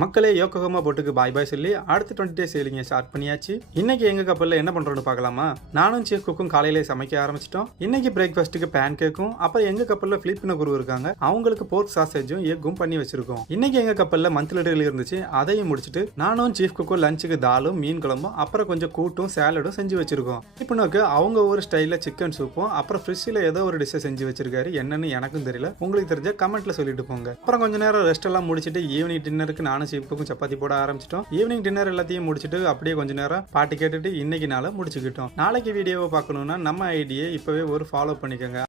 மக்களே யோகோஹாமா போட்டுக்கு பாய் பாய் சொல்லி அடுத்த 20 டேஸ் சேலிங்க ஸ்டார்ட் பண்ணியாச்சு. இன்னைக்கு எங்க கப்பல்ல என்ன பண்றோம்னு பார்க்கலாமா? நானும் சீஃப் குக்கும் காலையிலே சமைக்க ஆரம்பிச்சிட்டோம். இன்னைக்கு பிரேக்ஃபாஸ்ட்டுக்கு பேன் கேக்கும், அப்புறம் எங்க கப்பல்ல பிலிப்பின குரு இருக்காங்க, அவங்களுக்கு போர்க் சாசேஜும் எக்கும் பண்ணி வச்சிருக்கோம். இன்னைக்கு எங்க கப்பல்ல மந்த்லி டெலிவரி இருந்துச்சு, அதையும் முடிச்சுட்டு நானும் சீஃப் குக்கும் லஞ்சுக்கு தாலும் மீன் குழம்பும் அப்புறம் கொஞ்சம் கூட்டும் சேலடும் செஞ்சு வச்சிருக்கோம். இப்போ நோக்கு அவங்க ஒரு ஸ்டைல சிக்கன் சூப்பும் அப்புறம் ஃபிஷ்ல ஏதோ ஒரு டிஷ்ஷை செஞ்சு வச்சிருக்காரு. என்னன்னு எனக்கும் தெரியல, உங்களுக்கு தெரிஞ்ச கமெண்ட்ல சொல்லிட்டு போங்க. அப்புறம் கொஞ்ச நேரம் ரெஸ்ட் எல்லாம் முடிச்சுட்டு ஈவினிங் டின்னருக்கு நானும் சீஃப் குக்கும் சப்பாத்தி போட ஆரம்பிச்சிட்டோம். ஈவினிங் டின்னர் எல்லாத்தையும் முடிச்சுட்டு அப்படியே கொஞ்ச நேரம் பாட்டு கேட்டுட்டு இன்னைக்கு நாளை முடிச்சுக்கிட்டோம். நாளைக்கு வீடியோவை பார்க்கணும்னா நம்ம ஐடியை இப்பவே ஒரு ஃபாலோ பண்ணிக்கோங்க.